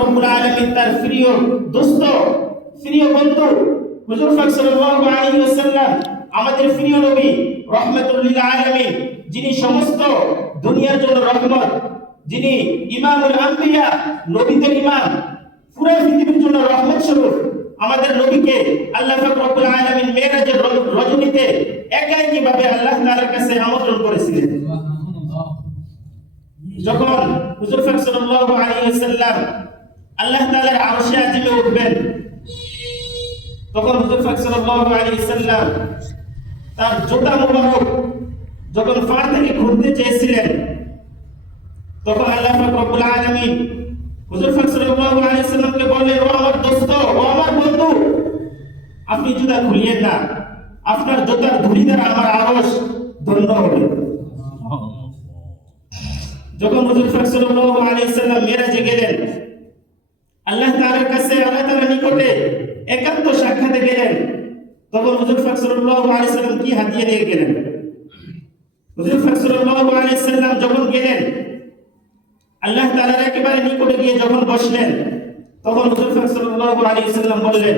রব্বুল আলামিন তার প্রিয় দোস্ত, প্রিয় বন্ধু হুজুর পাক সাল্লাল্লাহু আলাইহি ওয়াসাল্লাম, আমাদের প্রিয় নবী রাহমাতুল লিল আলামিন, যিনি সমস্ত দুনিয়ার জন্য রহমত, যিনি ইমামুল আম্বিয়া, নবীদের ইমাম, পুরো পৃথিবীর জন্য রহমত স্বরূপ আমাদের নবীকে আল্লাহ পাক রব্বুল আলামিন মেরাজের রজনীতে একাকীভাবে আল্লাহ তাআলার কাছে আমন্ত্রণ করেছিলেন। যখন হুজুর পাক সাল্লাল্লাহু আলাইহি ওয়াসাল্লাম আল্লাহ তাআলার আরশে আজিমে উঠবেন, তখন হুজুর পাক সাল্লাল্লাহু আলাইহি ওয়াসাল্লাম তার জুতা মুবারক যখন পা থেকে খুলতে চেয়েছিলেন, তখন আল্লাহ পাক রব্বুল আলামিন হুজুর পাক সাল্লাল্লাহু আলাইহি ওয়াসাল্লামকে বললেন, ও আমার দোস্ত, ও আমার বন্ধু, আপনি জুতা খুলিয়েন না, আপনার জুতার ধুলি দ্বারা আমার আরশ ধন্য হবে। যখন হুজুর পাক সাল্লাল্লাহু আলাইহি ওয়াসাল্লাম মিরাজে গেলেন, আল্লাহ তাআলার কাছে, আল্লাহ তাআলার নিকটে একান্ত সাক্ষাতে গেলেন, তখন হুজুর পাক সাল্লাল্লাহু আলাইহি ওয়াসাল্লাম কি হাদিয়া নিয়ে গেলেন? হুজুর পাক সাল্লাল্লাহু আলাইহি ওয়াসাল্লাম যখন গেলেন, আল্লাহ তাআলার একেবারে নিকটে গিয়ে যখন বসলেন, তখন হুজুর পাক সাল্লাল্লাহু আলাইহি ওয়াসাল্লাম বললেন,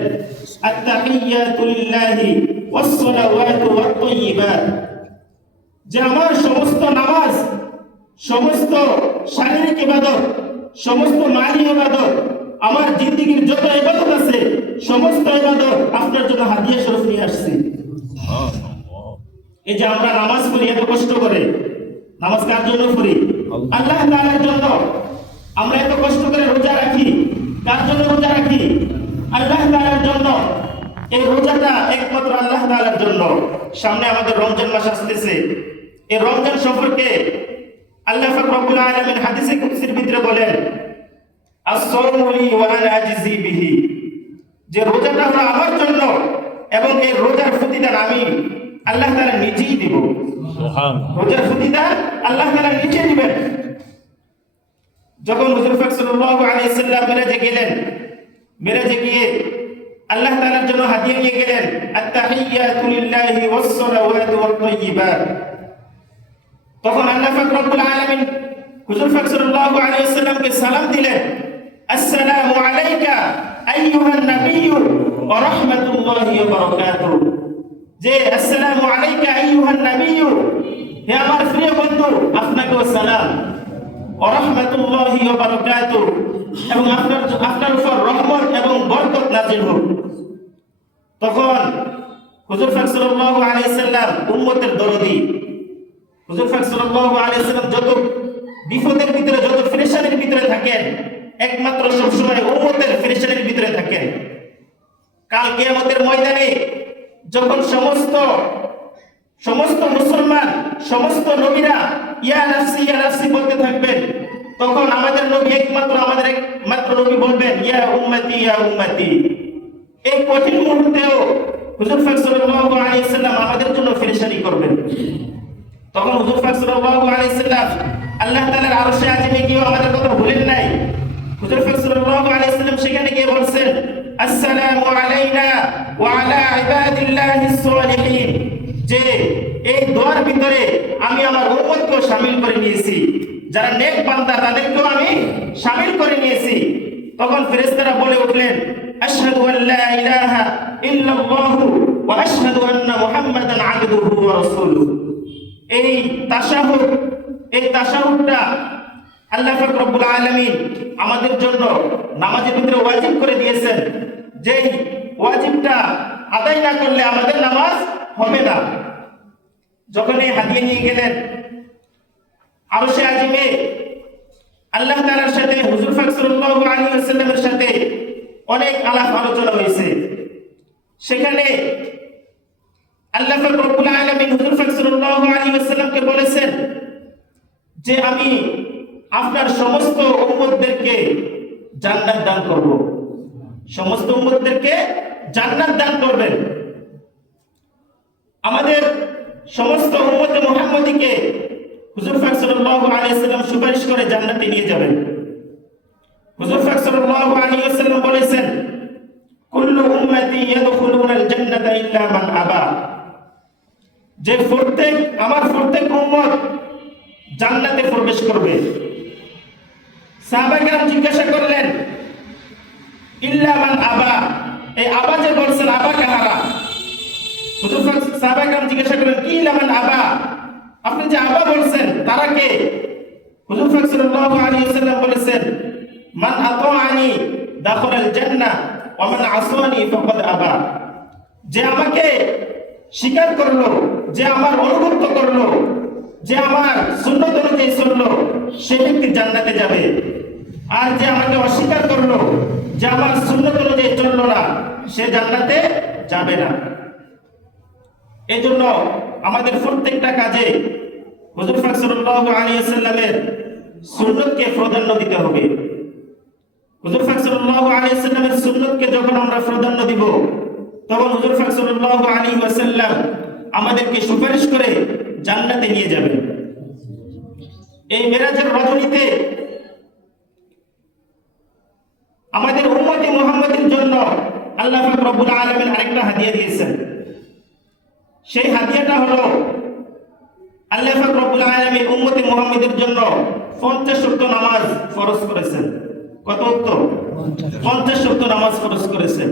আত-তাহিয়াতু লিল্লাহি ওয়াস-সালাওয়াতু ওয়াত-তাইয়্যিবাত, যে আমার সমস্ত নামাজ, সমস্ত শারীরিক ইবাদত, সমস্ত মালি ইবাদত, আমার জিন্দেগীর যত ইবাদত আছে, সমস্ত ইবাদত আপনার জন্য হাদিয়া স্বরূপ নিয়ে আসছি। এই যে আমরা নামাজ পড়ি এত কষ্ট করে, নামাজ কার জন্য পড়ি? আল্লাহ তাআলার জন্য। আমরা এত কষ্ট করে রোজা রাখি, কার জন্য রোজা রাখি? আল্লাহ তাআলার জন্য। এই রোজাটা একমাত্র আল্লাহ তাআলার জন্য। সামনে আমাদের রমজান মাস আসতেছে, এই রমজান সম্পর্কে আল্লাহ পাক রব্বুল আলামিন হাদিসে কুদসির ভিতরে বলেন, আস-সাওমু লি ওয়া আনা আজজি বিহি, যে রোজাটা হলো আমার জন্য এবং এই রোজার প্রতিদান আমি আল্লাহ তাআলা নিজেই দিব। সুবহানাল্লাহ, রোজার প্রতিদান আল্লাহ তাআলা নিজেই দিবেন। যখন হুজুর পাক সাল্লাল্লাহু আলাইহি ওয়াসাল্লাম মিরাজে গেলেন, মিরাজে গিয়ে আল্লাহ তাআলার জন্য হাদিয়া নিয়ে গেলেন, আত-তাহিয়াতু লিল্লাহি ওয়াস-সালাওয়াতু ওয়াত-তাইয়্যিবাত। তখন আল্লাহ পাক রব্বুল আলামিন হুজুর পাক সাল্লাল্লাহু আলাইহি ওয়াসাল্লামকে সালাম দিলেন, আসসালামু আলাইকা আইয়ুহান নাবিয়্যু ওয়া রাহমাতুল্লাহি ওয়া বারাকাতুহু, যে আসসালামু আলাইকা আইয়ুহান নাবিয়্যু, হে আমার প্রিয় বন্ধু, আপনাকেও সালাম, ওয়া রাহমাতুল্লাহি ওয়া বারাকাতুহু, এবং আপনার উপর রহমত এবং বরকত নাযিল হোক। তখন হুজুর পাক সাল্লাল্লাহু আলাইহি ওয়াসাল্লাম উম্মতের দরদি, হুজুর পাক সাল্লাল্লাহু আলাইহি ওয়াসাল্লাম যত বিপদের ভিতরে, যত পেরেশানির ভিতরে থাকেন, একমাত্র সবসময় উম্মতের পেরেশানির ভিতরে থাকেন। কাল কিয়ামতের ময়দানে যখন সমস্ত মুসলমান, সমস্ত নবীরা ইয়া নাফসি বলতে থাকবেন, তখন আমাদের নবী একমাত্র নবী বলবেন, ইয়া উম্মতি। এই কঠিন মুহূর্তেও হুজুর পাক সাল্লাল্লাহু আলাইহি ওয়াসাল্লাম আমাদের জন্য পেরেশানি করবেন। তখন হুজুর পাক সাল্লাল্লাহু আলাইহি ওয়াসাল্লাম আল্লাহ তাআলার আরশে আজিমে গিয়ে আমাদের কথা ভুলেন নাই। হুজুর পাক সাল্লাল্লাহু আলাইহি ওয়াসাল্লাম সেখানে গিয়ে বলছেন, আসসালামু আলাইনা ওয়া আলা ইবাদিল্লাহিস সালিহিন, যে এই দোয়ার ভিতরে আমি আমার উম্মতকে শামিল করে নিয়েছি, যারা নেক বান্দা তাদেরকেও আমি শামিল করে নিয়েছি। তখন ফেরেশতারা বলে উঠলেন, আশহাদু আল্লা ইলাহা ইল্লাল্লাহু ওয়া আশহাদু আন্না মুহাম্মাদান আবদুহু ওয়া রাসূলুহু। এই তাশাহুদটা আল্লাহ পাক রব্বুল আলামিন আমাদের জন্য নামাজের ভিতরে ওয়াজিব করে দিয়েছেন, যে ওয়াজিবটা আদায় না করলে আমাদের নামাজ হবে না। যখন এই হাদিয়া নিয়ে গেলেন আরশে আজিমে, আল্লাহ তাআলার সাথে হুজুর পাক সাল্লাল্লাহু আলাইহি ওয়াসাল্লামের সাথে অনেক আলাপ আলোচনা হয়েছে। সেখানে আল্লাহ পাক রব্বুল আলামিন হুজুর পাক সাল্লাল্লাহু আলাইহি ওয়াসাল্লামকে বলেছেন যে আমি আপনার সমস্ত উম্মতদেরকে জান্নাত দান করব, সমস্ত উম্মতদেরকে জান্নাত দান করবেন। আমাদের সমস্ত উম্মতে মুহাম্মাদীকে হুজুর পাক সাল্লাল্লাহু আলাইহি ওয়াসাল্লাম সুপারিশ করে জান্নাতে নিয়ে যাবেন। হুজুর পাক সাল্লাল্লাহু আলাইহি ওয়াসাল্লাম বলেছেন, কুল্লু উম্মতি ইয়াদখুলুনাল জান্নাতা ইল্লা মান আবা, যে আমার প্রত্যেক উম্মত জান্নাতে প্রবেশ করবে। সাহাবায়ে কেরাম জিজ্ঞাসা করলেন, আবা যে বলছেন, আবা কাহারা? হুজুর পাক সাহাবায়ে কেরাম জিজ্ঞাসা করলেন, কি লামান আবা, আপনি যে আবা বলছেন তারা কে? হুজুর পাক সাল্লাল্লাহু আলাইহি ওয়াসাল্লাম বলেছেন, মান আতাআনি দাখালাল জান্নাহ ওয়া মান আসানি ফাকাদ আবা। যে আমাকে স্বীকার করলো, যে আমার অনুগত করলো, যে আমার সুন্নত অনুযায়ী চললো, সে ব্যক্তি জান্নাতে যাবে। আর যে আমাকে অস্বীকার করলো, যে আমার সুন্নত অনুযায়ী চললো না, সে জান্নাতে যাবে না। এই জন্য আমাদের প্রত্যেকটা কাজে হুজুর পাক সাল্লাল্লাহু আলাইহি ওয়াসাল্লামের সুন্নতকে প্রাধান্য দিতে হবে। হুজুর পাক সাল্লাল্লাহু আলাইহি ওয়াসাল্লামের সুন্নতকে যখন আমরা প্রাধান্য দিব, তখন হুজুর পাক সাল্লাল্লাহু আলাইহি ওয়াসাল্লাম আমাদেরকে সুপারিশ করে জান্নাতে নিয়ে যাবেন। এই মেরাজের রজনীতে আমাদের উম্মতে মুহাম্মাদের জন্য আল্লাহ পাক রব্বুল আলামিন আরেকটা হাদিয়া দিয়েছেন। সেই হাদিয়াটা হলো, আল্লাহ পাক রব্বুল আলামিন উম্মতে মুহাম্মাদের জন্য 50 ওয়াক্ত নামাজ ফরজ করেছেন। কত ওয়াক্ত? 50 ওয়াক্ত নামাজ ফরজ করেছেন।